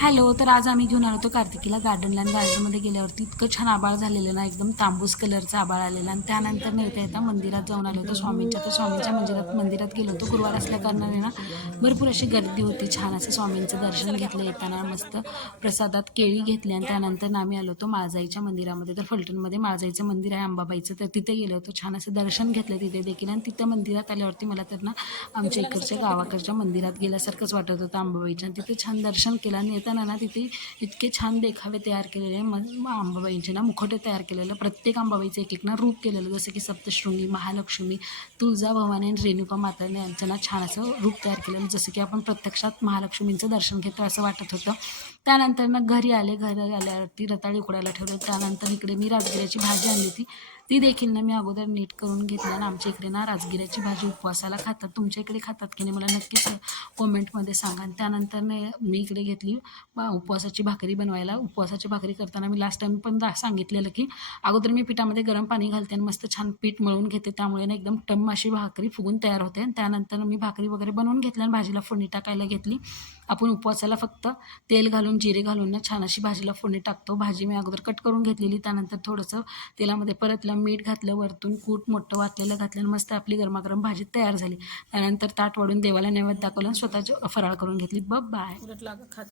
Hello. तर आज आम्ही घेऊन आलो होतो कार्तिकीला गार्डनला आणि गार्डनमध्ये गेल्यावरती इतकं छान आभाळ झालेलं ना, एकदम तांबूस कलरचा आभाळ आलेला आणि त्यानंतर न येता मंदिरात जाऊन आलो होतो स्वामींच्या. तर स्वामींच्या मंदिरात गेलो होतो. गुरुवार असल्याकारणाने ना भरपूर अशी गर्दी होती. छान असं स्वामींचं दर्शन घेतलं. येताना मस्त प्रसादात केळी घेतली आणि त्यानंतर आम्ही आलो होतो माळजाईच्या मंदिरामध्ये. तर फलटणमध्ये माळजाईचं मंदिर आहे अंबाबाईचं, तर तिथे गेलो होतो. छान असं दर्शन घेतलं तिथे देखील आणि तिथं मंदिरात आल्यावरती मला तर ना आमच्या इकडच्या गावाकडच्या मंदिरात गेल्यासारखंच वाटत होतं अंबाबाईच्या. आणि तिथे छान दर्शन केलं आणि येताना ना तिथे इतके छान देखावे तयार केलेले अंबाबाईंचे ना मुखवटे तयार केलेलं. प्रत्येक अंबाबाईचं एक एक ना रूप केलेलं, जसं की सप्तशृंगी, महालक्ष्मी, तुळजाभवानी आणि रेणुका माता यांचं ना छान असं रूप तयार केलेलं, जसं की आपण प्रत्यक्षात महालक्ष्मींचं दर्शन घेतो असं वाटत होतं. त्यानंतर ना घरी आल्यावरती रताळी उकडायला ठेवलं. त्यानंतर इकडे मी राजगिऱ्याची भाजी आणली होती, ती देखील ना मी अगोदर नीट करून घेतली. आणि आमच्या इकडे ना राजगिऱ्याची भाजी उपवासाला खातात. तुमच्या इकडे खातात की नाही मला नक्कीच कॉमेंटमध्ये सांगा. आणि त्यानंतर मी इकडे घेतली उपवासाची भाकरी बनवायला. उपवासाची भाकरी करताना मी लास्ट टाईम पण सांगितलेलं की अगोदर मी पिठामध्ये गरम पाणी घालते आणि मस्त छान पीठ मळून घेते, त्यामुळे ना एकदम टम्म अशी भाकरी फुगून तयार होते. आणि त्यानंतर मी भाकरी वगैरे बनवून घेतली आणि भाजीला फोडणी टाकायला घेतली. आपण उपवासाला फक्त तेल घालून जिरे घालून ना छान अशी भाजीला फोडणी टाकतो. भाजी मी अगोदर कट करून घेतलेली, त्यानंतर थोडंसं तेलामध्ये परतलं, मीठ घातलं, वरतून कूट मोठं वाटलेलं घातलं आणि मस्त आपली गरमागरम भाजी तयार झाली. त्यानंतर ताट वाढून देवाला नैवेद्य दाखवलं आणि स्वतःची फराळ करून घेतली. बाय.